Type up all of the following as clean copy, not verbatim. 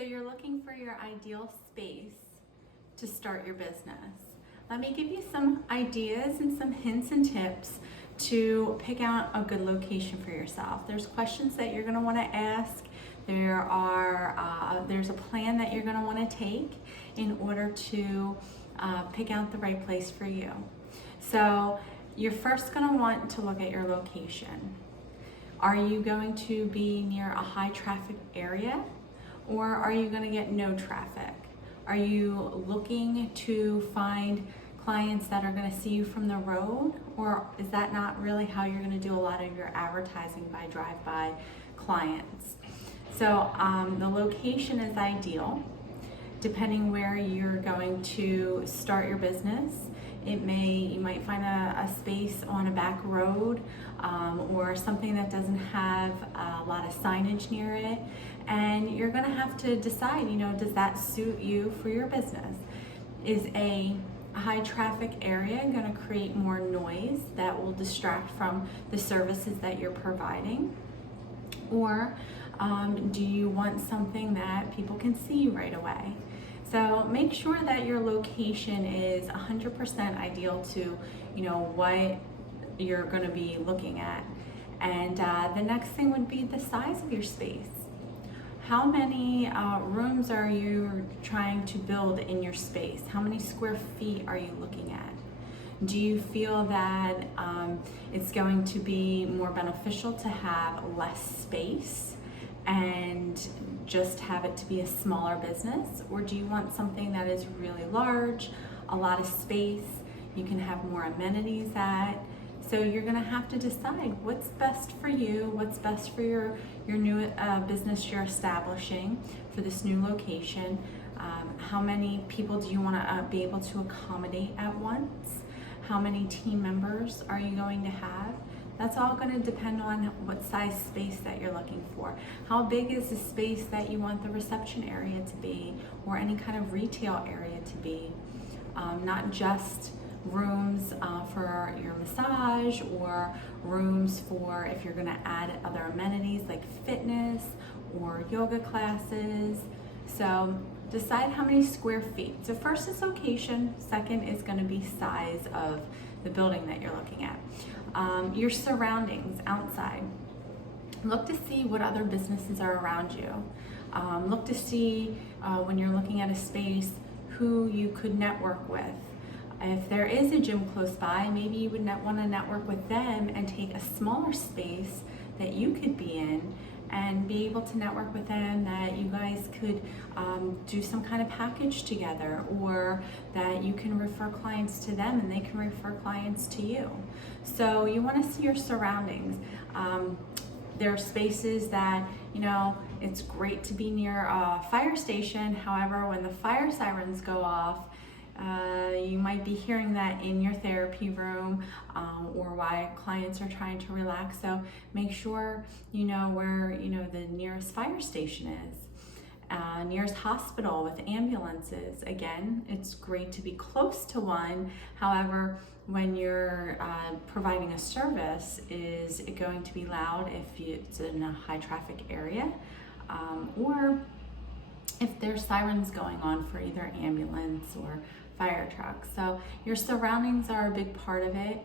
So you're looking for your ideal space to start your business. Let me give you some ideas and some hints and tips to pick out a good location for yourself. There's questions that you're going to want to ask. There's a plan that you're going to want to take in order to pick out the right place for you. So you're first going to want to look at your location. Are you going to be near a high traffic area, or are you going to get no traffic? Are you looking to find clients that are going to see you from the road, or is that not really how you're going to do a lot of your advertising, by drive-by clients? So the location is ideal. Depending where you're going to start your business, you might find a space on a back road or something that doesn't have a lot of signage near it, and you're going to have to decide, does that suit you for your business? Is a high traffic area going to create more noise that will distract from the services that you're providing? Or do you want something that people can see you right away? So make sure that your location is 100% ideal to what you're going to be looking at. And the next thing would be the size of your space. How many rooms are you trying to build in your space? How many square feet are you looking at? Do you feel that it's going to be more beneficial to have less space and just have it to be a smaller business? Or do you want something that is really large, a lot of space, you can have more amenities at? So you're gonna have to decide what's best for you, what's best for your new business you're establishing for this new location. How many people do you wanna be able to accommodate at once? How many team members are you going to have? That's all going to depend on what size space that you're looking for. How big is the space that you want the reception area to be, or any kind of retail area to be? Not just rooms for your massage, or rooms for if you're going to add other amenities like fitness or yoga classes. So decide how many square feet. So first is location, second is going to be size of the building that you're looking at. Your surroundings outside. Look to see what other businesses are around you. Look to see when you're looking at a space who you could network with. If there is a gym close by, maybe you would want to network with them and take a smaller space that you could be in and be able to network with them, that you guys could do some kind of package together, or that you can refer clients to them and they can refer clients to you. So you want to see your surroundings. There are spaces that, it's great to be near a fire station. However, when the fire sirens go off, you might be hearing that in your therapy room, or while clients are trying to relax. So make sure you know where the nearest fire station is. Nearest hospital with ambulances. Again, it's great to be close to one. However, when you're providing a service, is it going to be loud if it's in a high traffic area? Or if there's sirens going on for either ambulance or fire trucks. So your surroundings are a big part of it.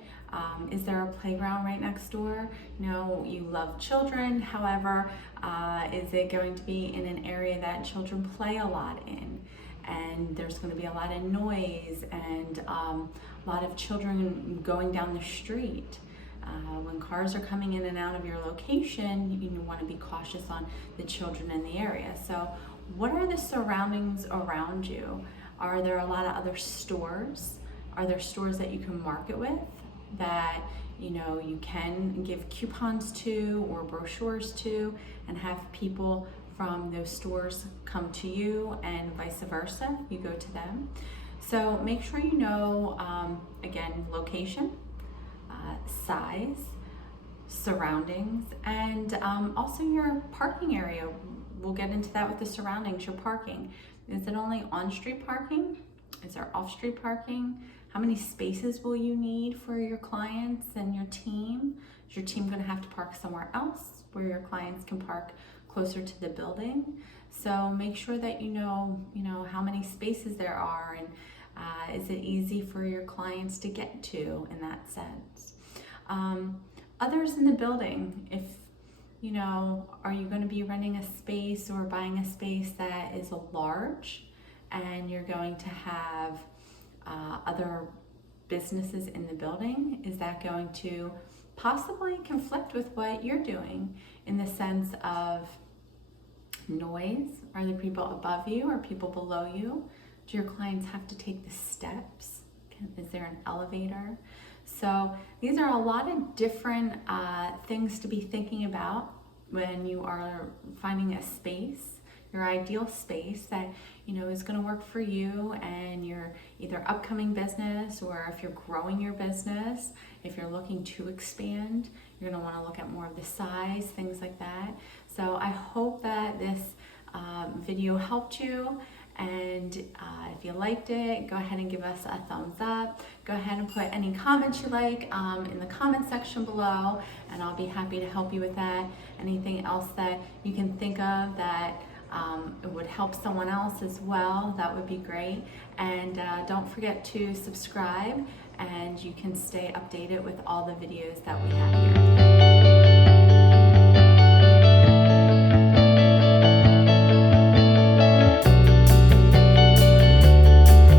Is there a playground right next door? You love children. However, is it going to be in an area that children play a lot in? And there's going to be a lot of noise and a lot of children going down the street. When cars are coming in and out of your location, you want to be cautious on the children in the area. So what are the surroundings around you? Are there a lot of other stores? Are there stores that you can market with, that you can give coupons to or brochures to, and have people from those stores come to you, and vice versa, you go to them? So make sure you know, again, location, size, surroundings, and also your parking area. We'll get into that with the surroundings. Your parking, is it only on-street parking? Is there off-street parking? How many spaces will you need for your clients and your team? Is your team going to have to park somewhere else where your clients can park closer to the building. So make sure that you know how many spaces there are, and is it easy for your clients to get to in that sense. Others in the building, if are you going to be renting a space or buying a space that is large, and you're going to have other businesses in the building? Is that going to possibly conflict with what you're doing in the sense of noise? Are there people above you or people below you? Do your clients have to take the steps? Is there an elevator? So these are a lot of different things to be thinking about when you are finding a space, your ideal space that is going to work for you and your either upcoming business, or if you're growing your business, if you're looking to expand, you're going to want to look at more of the size, things like that. So I hope that this video helped you. And if you liked it, go ahead and give us a thumbs up. Go ahead and put any comments you like in the comment section below, and I'll be happy to help you with that. Anything else that you can think of that it would help someone else as well, that would be great. And don't forget to subscribe, and you can stay updated with all the videos that we have here.